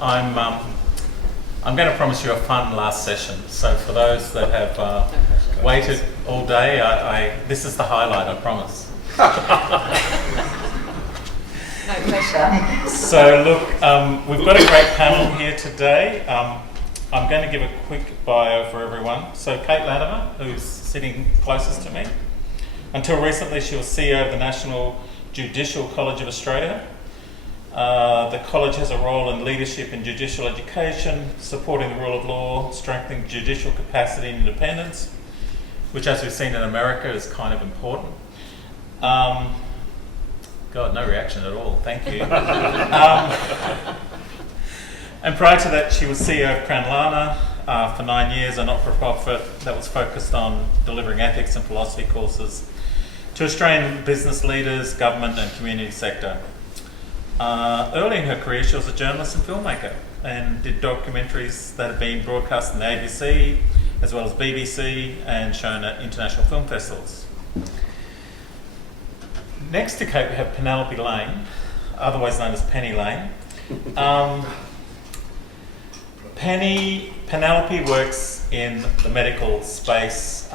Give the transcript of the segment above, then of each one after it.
I'm going to promise you a fun last session. So for those that have waited all day, this is the highlight, I promise. No pressure. So look, we've got a great panel here today. I'm going to give a quick bio for everyone. So Kate Latimer, who's sitting closest to me. Until recently, she was CEO of the National Judicial College of Australia. The college has a role in leadership in judicial education, supporting the rule of law, strengthening judicial capacity and independence, which, as we've seen in America, is kind of important. God, no reaction at all. Thank you. And prior to that, she was CEO of Crown Lana for 9 years, a not-for-profit that was focused on delivering ethics and philosophy courses to Australian business leaders, government and community sector. Early in her career, she was a journalist and filmmaker and did documentaries that have been broadcast in the ABC as well as BBC and shown at international film festivals. Next to Kate, we have Penelope Lane, otherwise known as Penny Lane. Penelope works in the medical space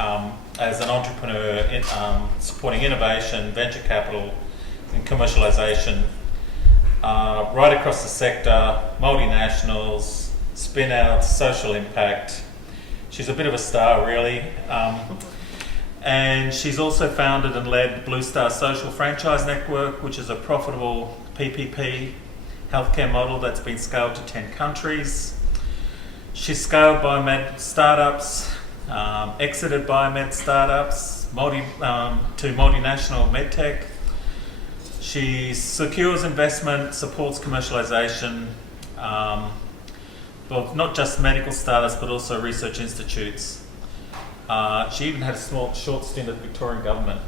as an entrepreneur, supporting innovation, venture capital, and commercialization right across the sector, multinationals, spin-outs, social impact. She's a bit of a star, really. And she's also founded and led Blue Star Social Franchise Network, which is a profitable PPP healthcare model that's been scaled to 10 countries. She's scaled biomed startups, exited biomed startups, to multinational medtech. She secures investment, supports commercialization, well, not just medical startups, but also research institutes. She even had a short stint at the Victorian government,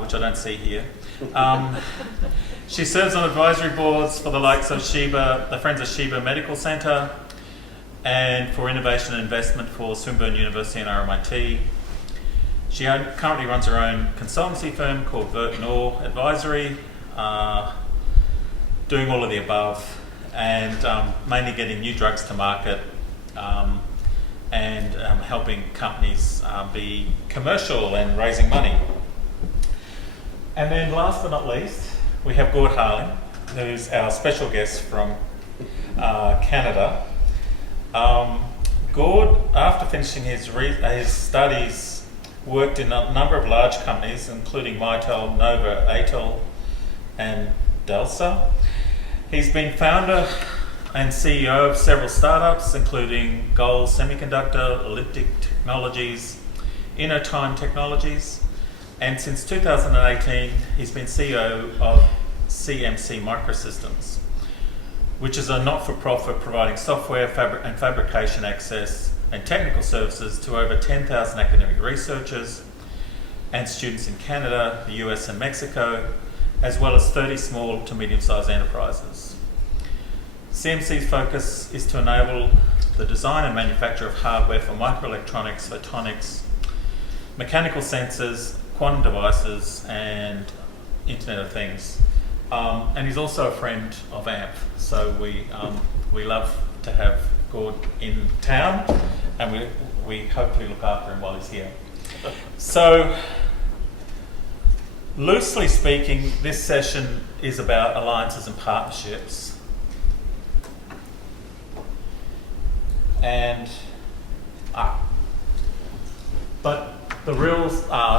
which I don't see here. She serves on advisory boards for the likes of Sheba, the Friends of Sheba Medical Centre, and for innovation and investment for Swinburne University and RMIT. She currently runs her own consultancy firm called Vert Advisory, doing all of the above, and mainly getting new drugs to market, and helping companies be commercial and raising money. And then last but not least, we have Gord Harling, who's our special guest from Canada. Gord, after finishing his studies, worked in a number of large companies, including Mitel, NovAtel, and DALSA. He's been founder and CEO of several startups, including Goal Semiconductor, Elliptic Technologies, Innotime Technologies, and since 2018, he's been CEO of CMC Microsystems, which is a not-for-profit providing software and fabrication access and technical services to over 10,000 academic researchers and students in Canada, the US and Mexico, as well as 30 small to medium-sized enterprises. CMC's focus is to enable the design and manufacture of hardware for microelectronics, photonics, mechanical sensors, quantum devices, and Internet of Things. And he's also a friend of ANFF, so we love to have Gord in town, and we hopefully look after him while he's here. So, loosely speaking, this session is about alliances and partnerships. But the real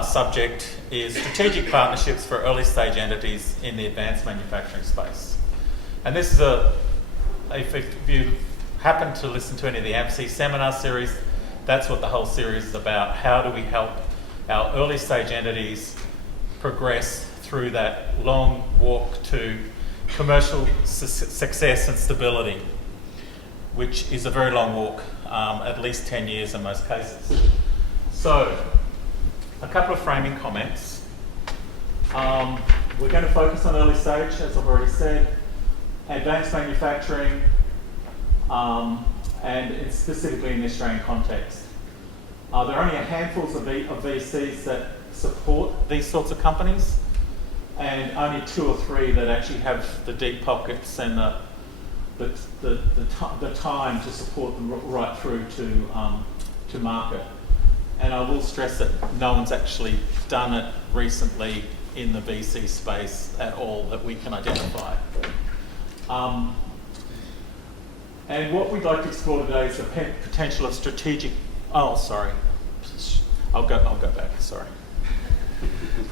subject is strategic partnerships for early stage entities in the advanced manufacturing space. And this is if you happen to listen to any of the ANFF-C seminar series, that's what the whole series is about. How do we help our early stage entities progress through that long walk to commercial success and stability, which is a very long walk, at least 10 years in most cases. So, a couple of framing comments. We're going to focus on early stage, as I've already said, advanced manufacturing, and it's specifically in the Australian context. There are only a handful of VCs that support these sorts of companies, and only 2 or 3 that actually have the deep pockets and the the time to support them right through to market. And I will stress that no one's actually done it recently in the VC space at all that we can identify. And what we'd like to explore today is the potential of strategic. Oh, sorry. I'll go back. Sorry.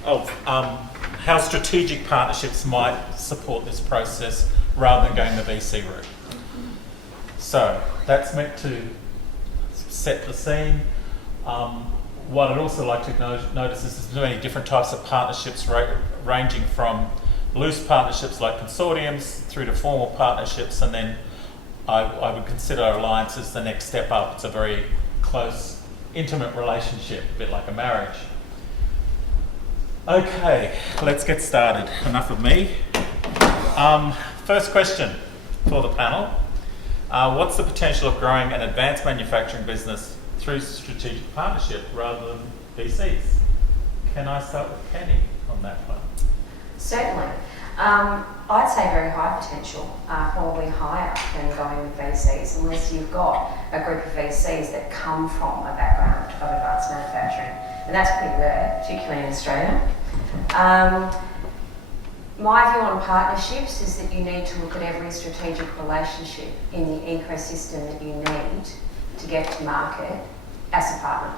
Of how strategic partnerships might support this process rather than going the VC route. So that's meant to set the scene. What I'd also like to notice is there's many different types of partnerships ranging from loose partnerships like consortiums through to formal partnerships, and then I would consider alliances the next step up. It's a very close, intimate relationship, a bit like a marriage. Okay, let's get started. Enough of me. First question for the panel. What's the potential of growing an advanced manufacturing business through strategic partnership rather than VCs? Can I start with Penny on that one? Certainly. I'd say very high potential, probably higher than going with VCs, unless you've got a group of VCs that come from a background of advanced manufacturing. And that's pretty rare, particularly in Australia. My view on partnerships is that you need to look at every strategic relationship in the ecosystem that you need to get to market as a partner.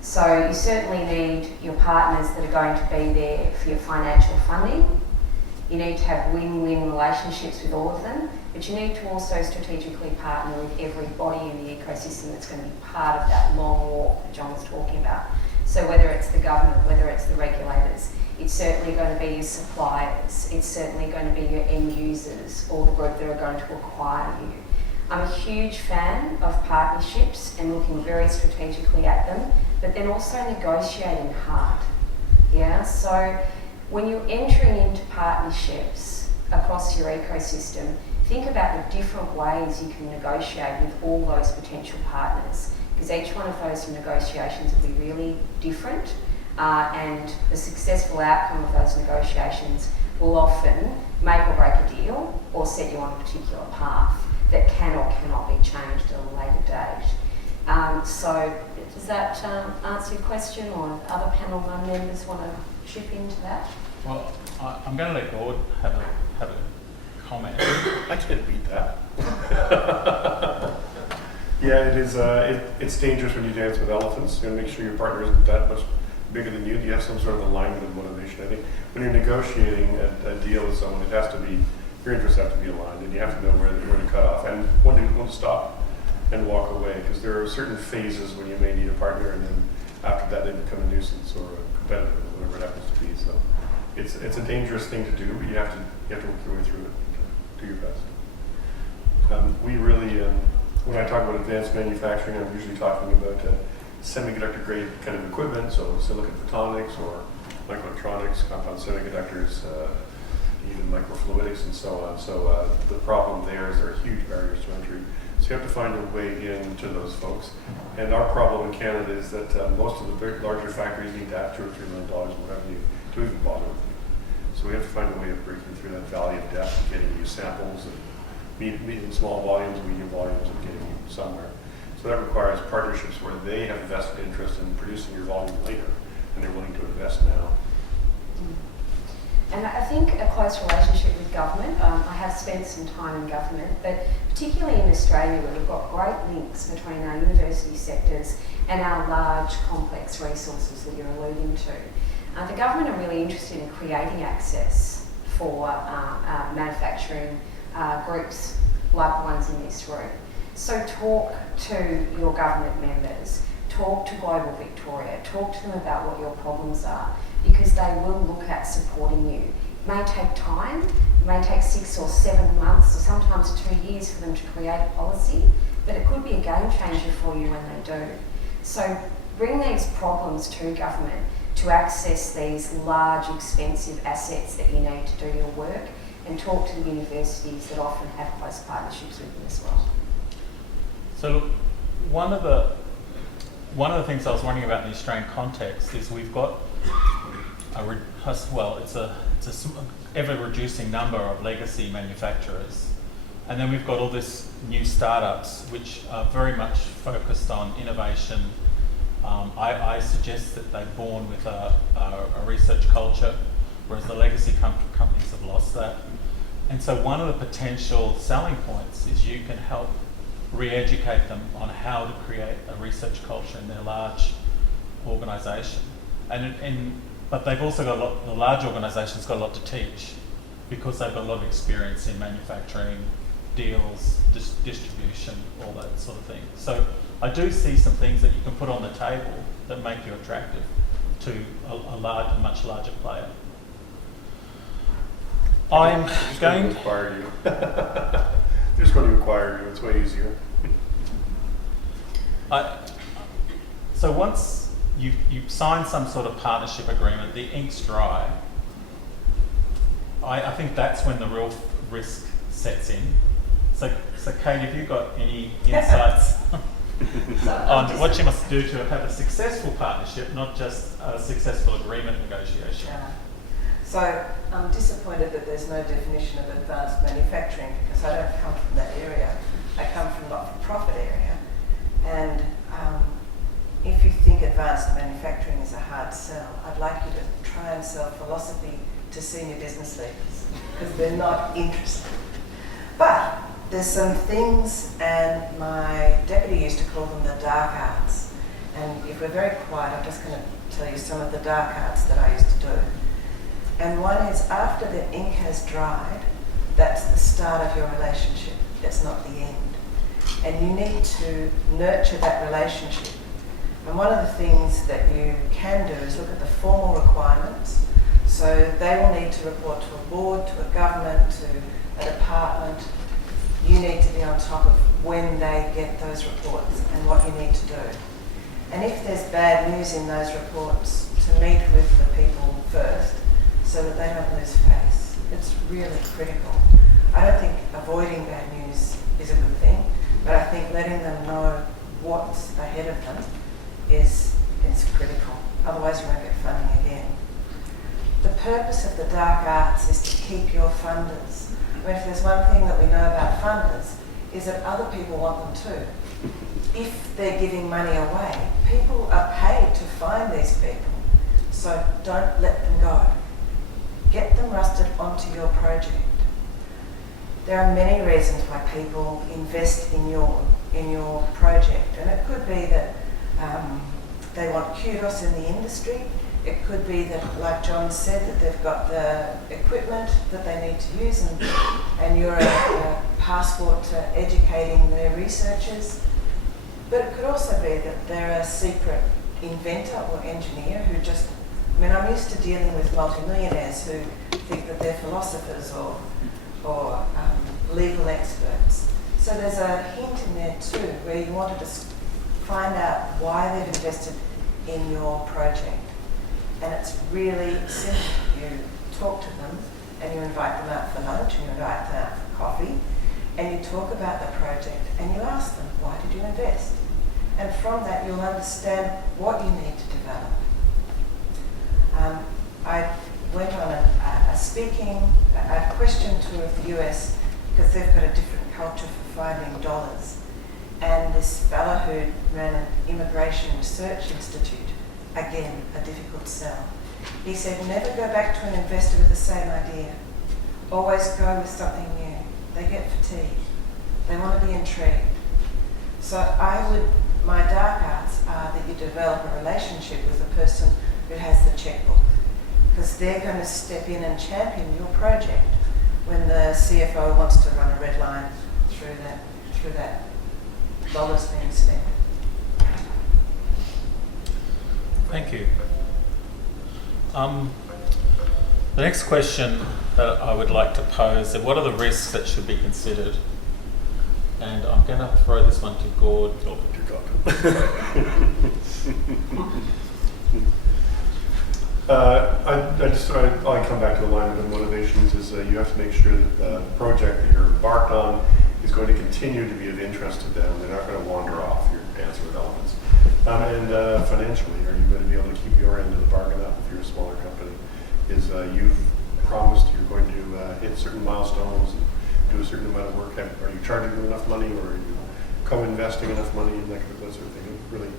So you certainly need your partners that are going to be there for your financial funding. You need to have win-win relationships with all of them, but you need to also strategically partner with everybody in the ecosystem that's going to be part of that long walk that John was talking about. So whether it's the government, whether it's the regulators, it's certainly going to be your suppliers, it's certainly going to be your end users or the group that are going to acquire you. I'm a huge fan of partnerships and looking very strategically at them, but then also negotiating hard. Yeah, so when you're entering into partnerships across your ecosystem, think about the different ways you can negotiate with all those potential partners, because each one of those negotiations will be really different, and the successful outcome of those negotiations will often make or break a deal or set you on a particular path that can or cannot be changed at a later date. So does that answer your question, or other panel members want to chip into that? Well, I'm going to let Gord have a comment. I can't beat that. Yeah, it is. It's dangerous when you dance with elephants. You got to make sure your partner isn't that much bigger than you. You have some sort of alignment of motivation. I think when you're negotiating a deal with someone, it has to be, your interests have to be aligned, and you have to know where to cut off and when to stop and walk away. Because there are certain phases when you may need a partner, and then after that they become a nuisance or a competitor, or whatever it happens to be. So it's a dangerous thing to do, but you have to work your way through it. Do your best. We really, when I talk about advanced manufacturing, I'm usually talking about semiconductor grade kind of equipment, so silicon photonics or microelectronics, compound semiconductors, even microfluidics and so on. So the problem there is there are huge barriers to entry. So you have to find a way into those folks. And our problem in Canada is that most of the larger factories need to have $2 or $3 million in revenue to even bother with you. So we have to find a way of breaking through that valley of death and getting you samples and medium, small volumes, medium volumes, and getting you somewhere. So that requires partnerships where they have a vested interest in producing your volume later, and they're willing to invest now. And I think a close relationship with government, I have spent some time in government, but particularly in Australia where we've got great links between our university sectors and our large complex resources that you're alluding to. The government are really interested in creating access for manufacturing groups like the ones in this room. So talk to your government members, talk to Global Victoria, talk to them about what your problems are, because they will look at supporting you. It may take time, it may take 6 or 7 months or sometimes 2 years for them to create a policy, but it could be a game changer for you when they do. So bring these problems to government to access these large, expensive assets that you need to do your work, and talk to the universities that often have close partnerships with them as well. So look, one of the things I was wondering about in the Australian context is we've got it's a ever reducing number of legacy manufacturers, And then we've got all this new startups which are very much focused on innovation. I suggest that they're born with a research culture, whereas the legacy companies have lost that. And so one of the potential selling points is you can help re-educate them on how to create a research culture in their large organisation. But they've also got the large organisations got a lot to teach because they've got a lot of experience in manufacturing, deals, distribution, all that sort of thing. So I do see some things that you can put on the table that make you attractive to a much larger player. I'm going to acquire you. They're just going to acquire you. It's way easier. So once you sign some sort of partnership agreement, the ink's dry. I think that's when the real risk sets in. So Kate, have you got any insights on what you must do to have a successful partnership, not just a successful agreement negotiation? Yeah. So I'm disappointed that there's no definition of advanced manufacturing because I don't come from that area. I come from not-for-profit area. And if you think advanced manufacturing is a hard sell, I'd like you to try and sell philosophy to senior business leaders because they're not interested. But there's some things, and my deputy used to call them the dark arts. And if we're very quiet, I'm just going to tell you some of the dark arts that I used to do. And one is after the ink has dried, that's the start of your relationship. It's not the end. And you need to nurture that relationship. And one of the things that you can do is look at the formal requirements. So they will need to report to a board, to a government, to a department. You need to be on top of when they get those reports and what you need to do. And if there's bad news in those reports, to meet with the people first so that they don't lose face. It's really critical. I don't think avoiding bad news is a good thing, but I think letting them know what's ahead of them is critical. Otherwise you won't get funding again. The purpose of the dark arts is to keep your funders. I mean, if there's one thing that we know about funders is that other people want them too. If they're giving money away, people are paid to find these people. So don't let them go. Get them rusted onto your project. There are many reasons why people invest in your project, and it could be that they want kudos in the industry. It could be that, like John said, that they've got the equipment that they need to use, and you're a passport to educating their researchers. But it could also be that they're a secret inventor or engineer who just, I mean, I'm used to dealing with multimillionaires who think that they're philosophers or legal experts. So there's a hint in there too, where you wanted to find out why they've invested in your project. And it's really simple. You talk to them and you invite them out for lunch and you invite them out for coffee and you talk about the project and you ask them, why did you invest? And from that you'll understand what you need to develop. I went on a question tour of the US because they've got a different culture for finding dollars. And this fellow who ran an immigration research institute, again, a difficult sell. He said, never go back to an investor with the same idea. Always go with something new. They get fatigued. They want to be intrigued. So my dark arts are that you develop a relationship with the person who has the checkbook, because they're going to step in and champion your project when the CFO wants to run a red line through that dollars being spent. Thank you. The next question that I would like to pose is, what are the risks that should be considered? And I'm going to throw this one to Gord. Oh, dear God. I come back to alignment of motivations is you have to make sure that the project that you're embarked on is going to continue to be of interest to them. They're not going to wander off your dancing with elephants. And financially, are you going to be able to keep your end of the bargain up if you're a smaller company? You've promised you're going to hit certain milestones and do certain amount of work? Are you charging them enough money, or are you co-investing enough money in that sort of thing? Really,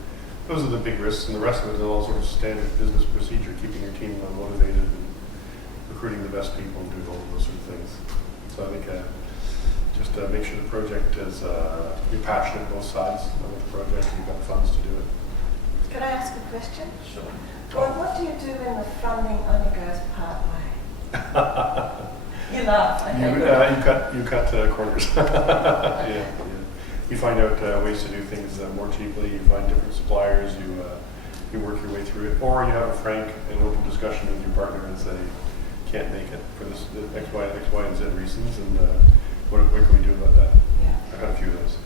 those are the big risks, and the rest of it is all sort of standard business procedure, keeping your team motivated and recruiting the best people and doing all of those sort of things. So I think just make sure the project is, you're passionate both sides with the project and you've got the funds to do it. Can I ask a question? Sure. Well, what do you do when the funding only goes part way? You laugh. Okay. You cut corners. Yeah. You find out ways to do things more cheaply. You find different suppliers. You work your way through it, or you have a frank and open discussion with your partner and say, "Can't make it for this X, Y, and Z reasons," and what can we do about that? Yeah. I've had a few of those.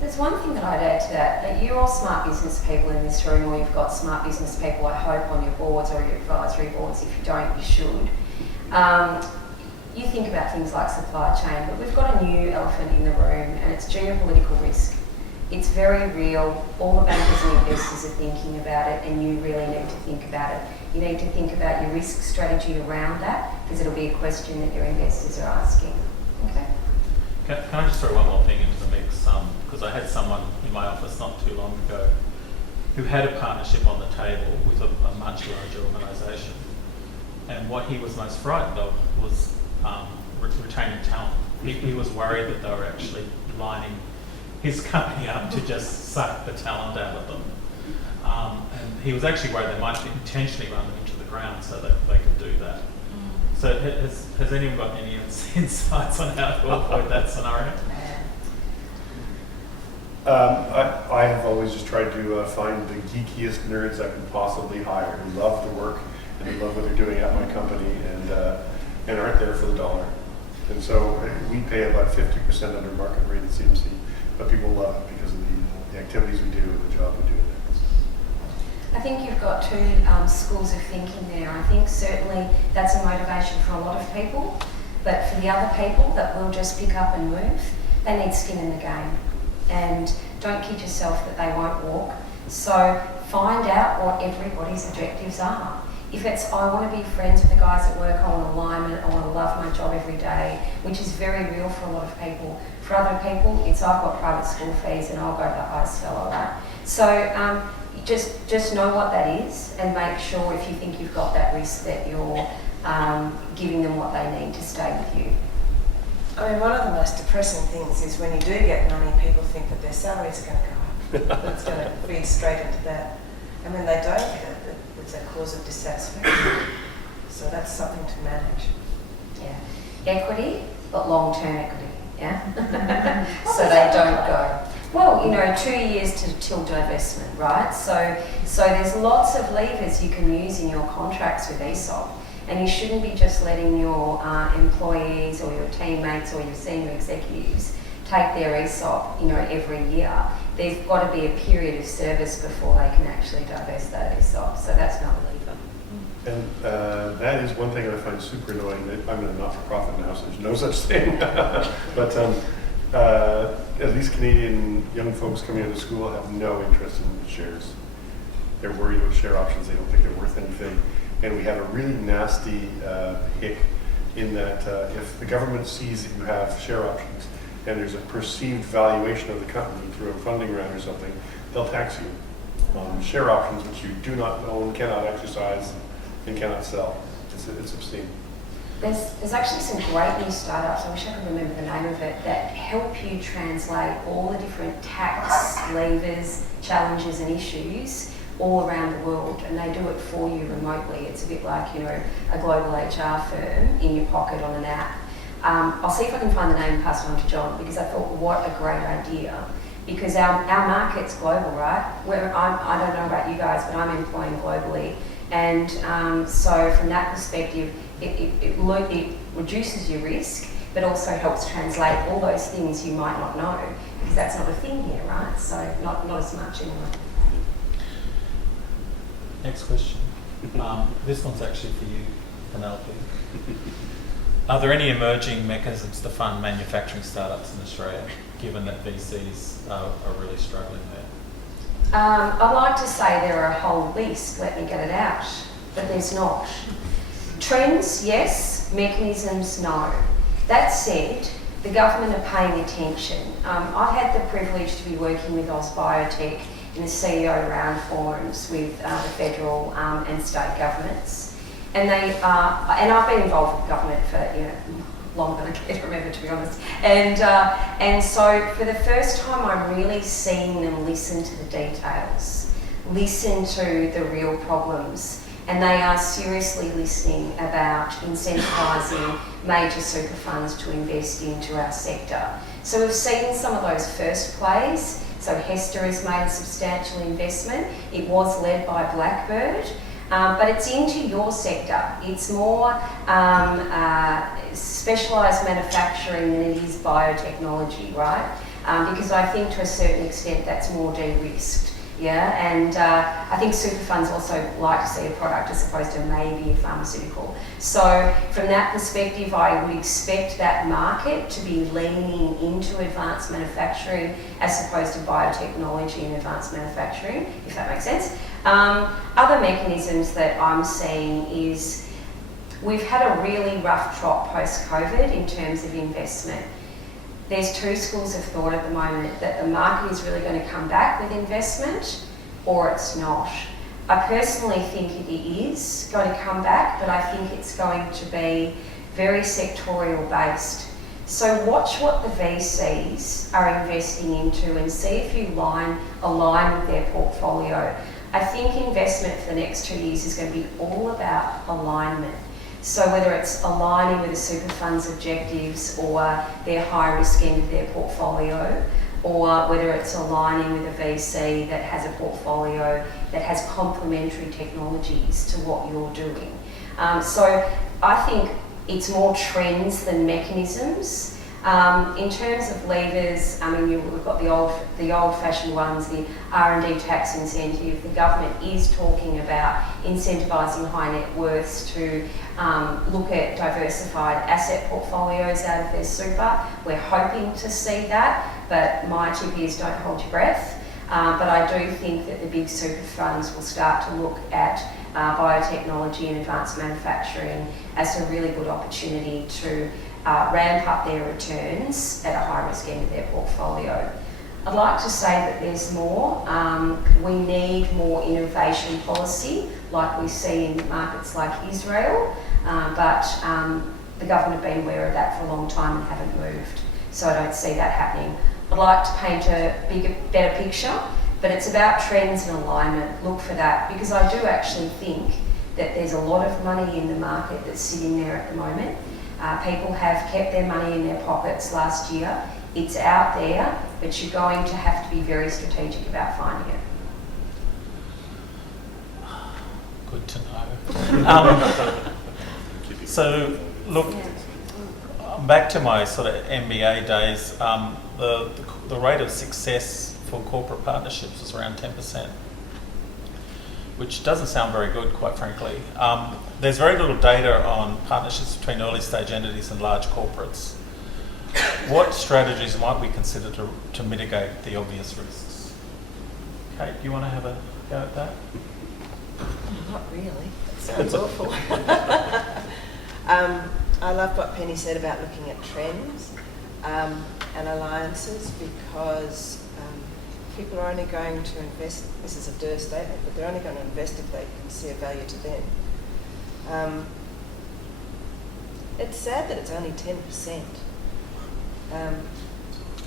There's one thing that I'd add to that you're all smart business people in this room, or you've got smart business people, I hope, on your boards or your advisory boards. If you don't, you should. You think about things like supply chain, but we've got a new elephant in the room, and it's geopolitical risk. It's very real. All the bankers and investors are thinking about it, and you really need to think about it. You need to think about your risk strategy around that, because it'll be a question that your investors are asking. Okay? Can I just throw one more thing into the mix? Because I had someone in my office not too long ago who had a partnership on the table with a much larger organisation. And what he was most frightened of was retaining talent. He was worried that they were actually lining his company up to just suck the talent out of them. And he was actually worried they might intentionally run them into the ground so that they could do that. So has anyone got any insights on how to avoid that scenario? I have always just tried to find the geekiest nerds I can possibly hire who love the work and who love what they're doing at my company and aren't there for the dollar. And so we pay about 50% under market rate at CMC, but people love it because of the activities we do and the job we do. I think you've got two schools of thinking there. I think certainly that's a motivation for a lot of people, but for the other people that will just pick up and move, they need skin in the game. And don't kid yourself that they won't walk. So find out what everybody's objectives are. If it's, I want to be friends with the guys at work, I want alignment, I want to love my job every day, which is very real for a lot of people. For other people, it's I've got private school fees and I'll go to the highest fellow, right? So just know what that is and make sure if you think you've got that risk that you're giving them what they need to stay with you. I mean, one of the most depressing things is when you do get money, people think that their salaries are going to go up. It's going to feed straight into that. And when they don't get it, it's a cause of dissatisfaction. So that's something to manage. Yeah. Equity, but long-term equity, yeah? So they don't go. Well, 2 years till divestment, right? So there's lots of levers you can use in your contracts with ESOP. And you shouldn't be just letting your employees or your teammates or your senior executives take their ESOP, every year. There's got to be a period of service before they can actually divest that ESOP. So that's not a lever. And that is one thing I find super annoying. I'm in a not-for-profit now, so there's no such thing. But at least Canadian young folks coming out of school have no interest in shares. They're worried about share options. They don't think they're worth anything. And we have a really nasty hick in that if the government sees that you have share options and there's a perceived valuation of the company through a funding round or something, they'll tax you on share options which you do not own, cannot exercise, and cannot sell. It's obscene. There's actually some great new startups, I wish I could remember the name of it, that help you translate all the different tax levers, challenges and issues all around the world, and they do it for you remotely. It's a bit like, a global HR firm in your pocket on an app. I'll see if I can find the name and pass it on to John, because I thought, what a great idea. Because our market's global, right? I don't know about you guys, but I'm employing globally. And so from that perspective, it reduces your risk, but also helps translate all those things you might not know, because that's not a thing here, right? So not as much anyway. Next question. This one's actually for you, Penelope. Are there any emerging mechanisms to fund manufacturing startups in Australia, given that VCs are really struggling there? I'd like to say there are a whole list, let me get it out, but there's not. Trends, yes. Mechanisms, no. That said, the government are paying attention. I've had the privilege to be working with Biotech in the CEO round forums with the federal and state governments, and I've been involved with government for longer than I care to remember, to be honest. And so for the first time, I'm really seeing them listen to the details, listen to the real problems, and they are seriously listening about incentivising major super funds to invest into our sector. So we've seen some of those first plays. So Hester has made a substantial investment. It was led by Blackbird, but it's into your sector. It's more specialised manufacturing than it is biotechnology, right? Because I think to a certain extent that's more de-risked. Yeah, and I think super funds also like to see a product as opposed to maybe a pharmaceutical. So from that perspective, I would expect that market to be leaning into advanced manufacturing as opposed to biotechnology and advanced manufacturing, if that makes sense. Other mechanisms that I'm seeing is we've had a really rough trot post-COVID in terms of investment. There's two schools of thought at the moment, that the market is really going to come back with investment or it's not. I personally think it is going to come back, but I think it's going to be very sectorial based. So watch what the VCs are investing into and see if you align with their portfolio. I think investment for the next 2 years is going to be all about alignment. So whether it's aligning with the super fund's objectives or their high risk end of their portfolio, or whether it's aligning with a VC that has a portfolio that has complementary technologies to what you're doing. So I think it's more trends than mechanisms. In terms of levers, I mean, we've got the old-fashioned ones, the R&D tax incentive. The government is talking about incentivising high net worths to look at diversified asset portfolios out of their super. We're hoping to see that, but my tip is don't hold your breath. But I do think that the big super funds will start to look at biotechnology and advanced manufacturing as a really good opportunity to ramp up their returns at a high risk end of their portfolio. I'd like to say that there's more. We need more innovation policy like we see in markets like Israel, but the government have been aware of that for a long time and haven't moved. So I don't see that happening. I'd like to paint a better picture, but it's about trends and alignment. Look for that, because I do actually think that there's a lot of money in the market that's sitting there at the moment. People have kept their money in their pockets last year. It's out there, but you're going to have to be very strategic about finding it. Good to know. So, look, back to my sort of MBA days, the rate of success for corporate partnerships was around 10%, which doesn't sound very good, quite frankly. There's very little data on partnerships between early stage entities and large corporates. What strategies might we consider to mitigate the obvious risks? Kate, do you want to have a go at that? Not really. That sounds awful. I love what Penny said about looking at trends and alliances, because people are only going to invest, this is a dare statement, but they're only going to invest if they can see a value to them. It's sad that it's only 10%.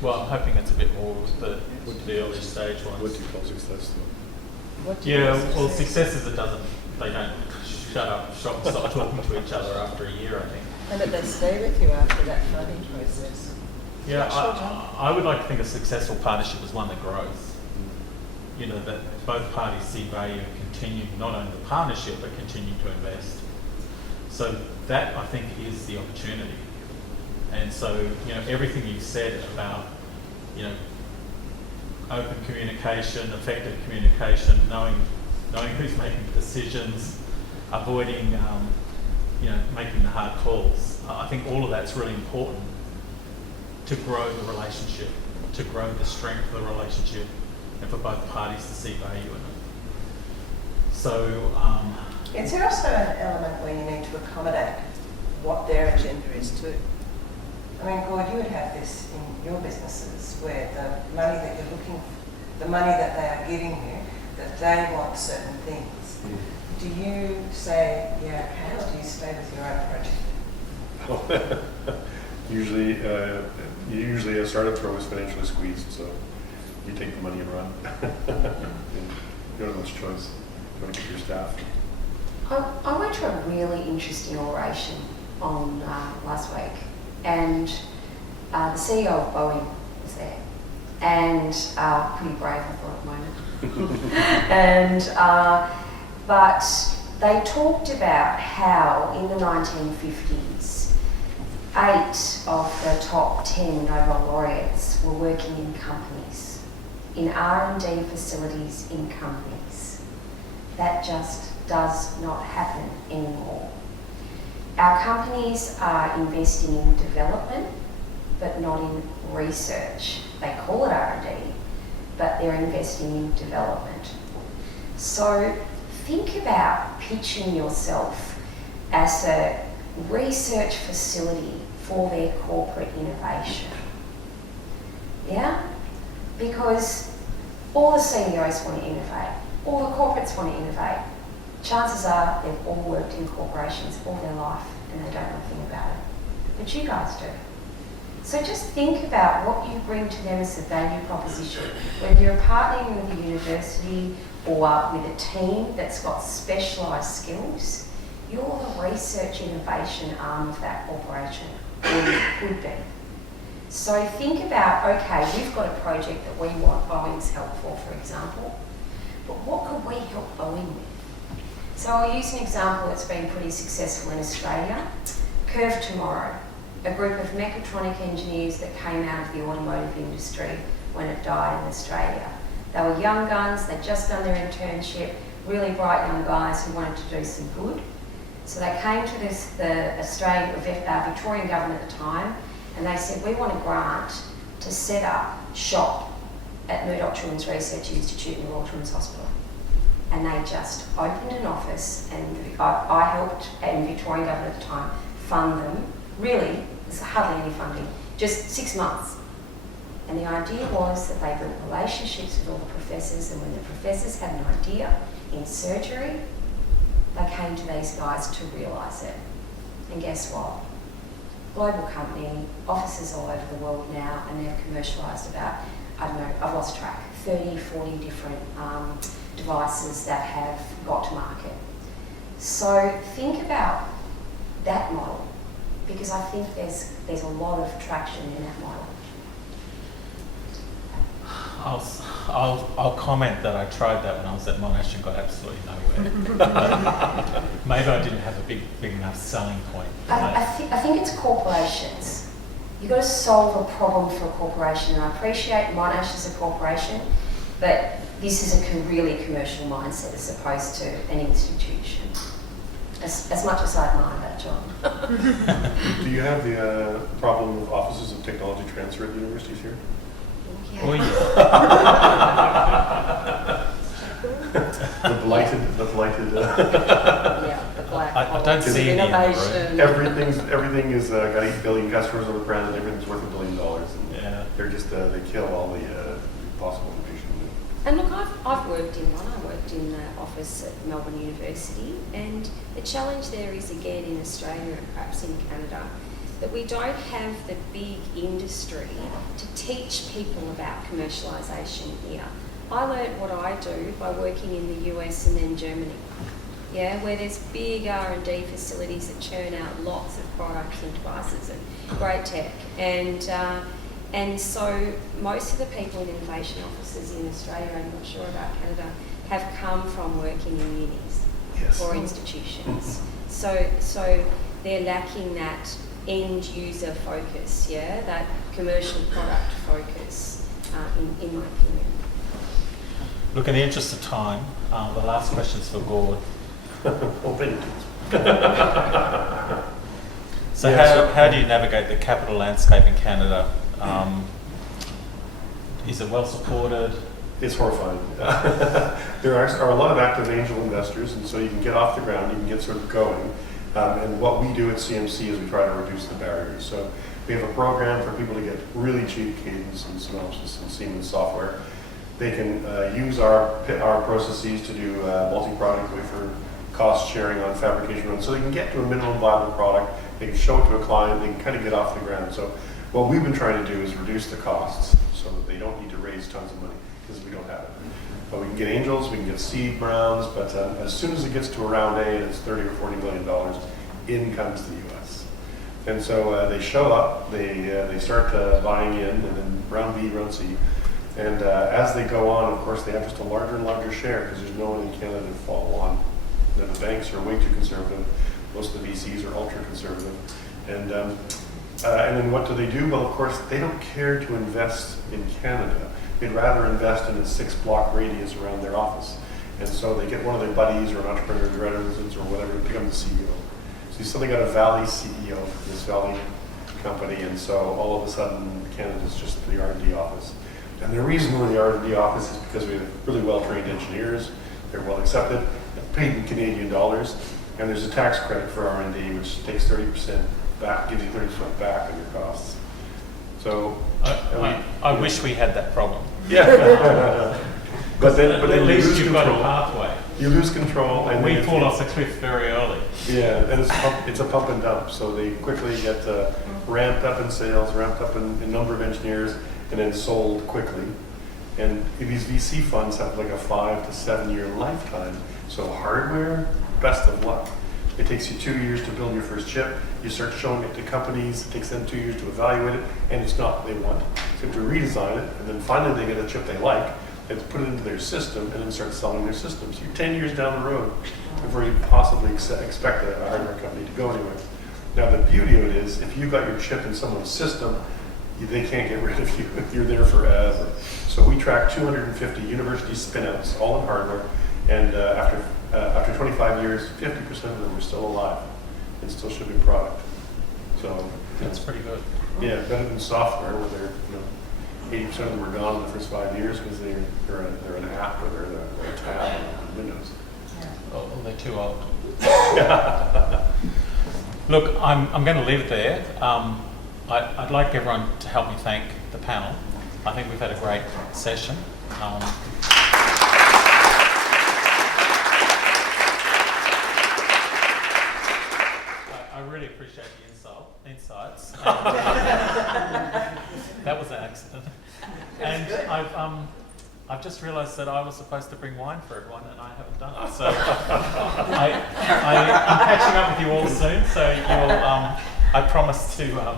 Well, I'm hoping it's a bit more with the early stage ones. What do you call success, though? What do you call Well, success? success is they don't shut up shop and start talking to each other after a year, I think. And that they stay with you after that funding process. Yeah, Not sure, John. I would like to think a successful partnership is one that grows. You know, that both parties see value and continue not only the partnership but continue to invest. So that, I think, is the opportunity. And so, you know, everything you've said about, you know, open communication, effective communication, knowing who's making decisions, avoiding, you know, making the hard calls. I think all of that's really important to grow the relationship, to grow the strength of the relationship, and for both parties to see value in it. So, Is there also an element where you need to accommodate what their agenda is too? I mean, Gord, you would have this in your businesses where the money that you're looking, the money that they are giving you, that they want certain things. Do you say, yeah, okay, or do you stay with your own project? Usually a startup throw is financially squeezed, so you take the money and run. You don't have much choice. You don't keep your staff. I went to a really interesting oration on last week, and the CEO of Boeing was there, and pretty brave, I thought, at the moment. And but they talked about how in the 1950s, 8 of the top 10 Nobel laureates were working in companies, in R&D facilities in companies. That just does not happen anymore. Our companies are investing in development, but not in research. They call it R&D, but they're investing in development. So think about pitching yourself as a research facility for their corporate innovation. Yeah? Because all the CEOs want to innovate, all the corporates want to innovate. Chances are they've all worked in corporations all their life and they don't know anything about it. But you guys do. So just think about what you bring to them as a value proposition. Whether you're partnering with a university or with a team that's got specialised skills, you're the research innovation arm of that corporation, or you could be. So think about, okay, we've got a project that we want Boeing's help for example, but what could we help Boeing with? So I'll use an example that's been pretty successful in Australia. Curve Tomorrow, a group of mechatronic engineers that came out of the automotive industry when it died in Australia. They were young guns, they'd just done their internship, really bright young guys who wanted to do some good. So they came to the Australian, Victorian government at the time, and they said, we want a grant to set up shop at Murdoch Children's Research Institute in Royal Children's Hospital. And they just opened an office, and I helped, in Victorian government at the time, fund them. Really, there's hardly any funding, just 6 months. And the idea was that they built relationships with all the professors, and when the professors had an idea in surgery, they came to these guys to realise it. And guess what? Global company, offices all over the world now, and they've commercialised about, I don't know, I've lost track, 30, 40 different devices that have got to market. So think about that model, because I think there's a lot of traction in that model. I'll comment that I tried that when I was at Monash and got absolutely nowhere. Maybe I didn't have a big enough selling point. I think it's corporations. You've got to solve a problem for a corporation, and I appreciate Monash as a corporation, but this is a really commercial mindset as opposed to an institution. As much as I admire that, John. Do you have the problem of offices of technology transfer at the universities here? Yeah. Oh, yeah. The blighted. Yeah, the black I don't holes, see any in the room. innovation. Everything is got 8 billion customers on the ground, and everything's worth $1 billion. And Yeah. they're just they kill all the possible innovation. And look, I've worked in one. I worked in the office at Melbourne University, and the challenge there is, again, in Australia and perhaps in Canada, that we don't have the big industry to teach people about commercialisation here. I learned what I do by working in the US and then Germany, yeah, where there's big R&D facilities that churn out lots of products and devices and great tech. And so most of the people in innovation offices in Australia, I'm not sure about Canada, have come from working in unis or institutions. So they're lacking that end user focus, yeah, that commercial product focus, in my opinion. Look, in the interest of time, the last question's for Gord. Open. So Yeah, how do you navigate the capital landscape in Canada? Is it well supported? It's horrifying. There are a lot of active angel investors, and so you can get off the ground, you can get sort of going. And what we do at CMC is we try to reduce the barriers. So we have a program for people to get really cheap Cadence and Synopsys and Siemens software. They can use our processes to do multi-product wafer cost sharing on fabrication runs, so they can get to a minimum viable product. They can show it to a client. They can kind of get off the ground. So what we've been trying to do is reduce the costs so that they don't need to raise tons of money because we don't have it. But we can get angels, we can get seed rounds, but as soon as it gets to a round A and it's $30 or $40 million, in comes the U.S. And so they show up, they start buying in, and then round B, round C. And as they go on, of course, they have just a larger and larger share because there's no one in Canada to follow on. The banks are way too conservative. Most of the VCs are ultra conservative. And then what do? Well, of course, they don't care to invest in Canada. They'd rather invest in a 6-block radius around their office. And so they get one of their buddies or an entrepreneur in residence or whatever to become the CEO. So you suddenly got a Valley CEO, this Valley company, and so all of a sudden Canada's just the R&D office. And the reason we're the R&D office is because we have really well-trained engineers. They're well accepted, paid in Canadian dollars, and there's a tax credit for R&D which takes 30% back, gives you 30% back on your costs. So I wish we had that problem. yeah, but then at you least lose you've control. got a pathway. You lose control, and We then fall off the cliff very early. Yeah, and it's a pump and dump. So they quickly get ramped up in sales, ramped up in number of engineers, and then sold quickly. And these VC funds have like a 5 to 7 year lifetime. So hardware, best of luck. It takes you 2 years to build your first chip. You start showing it to companies. It takes them 2 years to evaluate it, and it's not what they want. So you have to redesign it, and then finally they get a chip they like. They have to put it into their system, and then start selling their systems. You're 10 years down the road before you possibly expect a hardware company to go anywhere. Now the beauty of it is, if you got your chip in someone's system, they can't get rid of you. You're there forever. So we track 250 university spinouts, all in hardware, and after 25 years, 50% of them are still alive and still shipping product. So That's pretty good. yeah, better than software where they're 80% of them are gone in the first 5 years because they're an app or they're a tab on Windows. Oh, they're too old. Look, I'm going to leave it there. I'd like everyone to help me thank the panel. I think we've had a great session. I really appreciate the insights. That was an accident. And I've just realised that I was supposed to bring wine for everyone, and I haven't done it. So I'm catching up with you all soon. So you'll, I promise to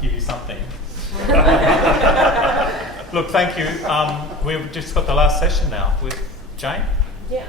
give you something. Look, thank you. We've just got the last session now with Jane. Yeah.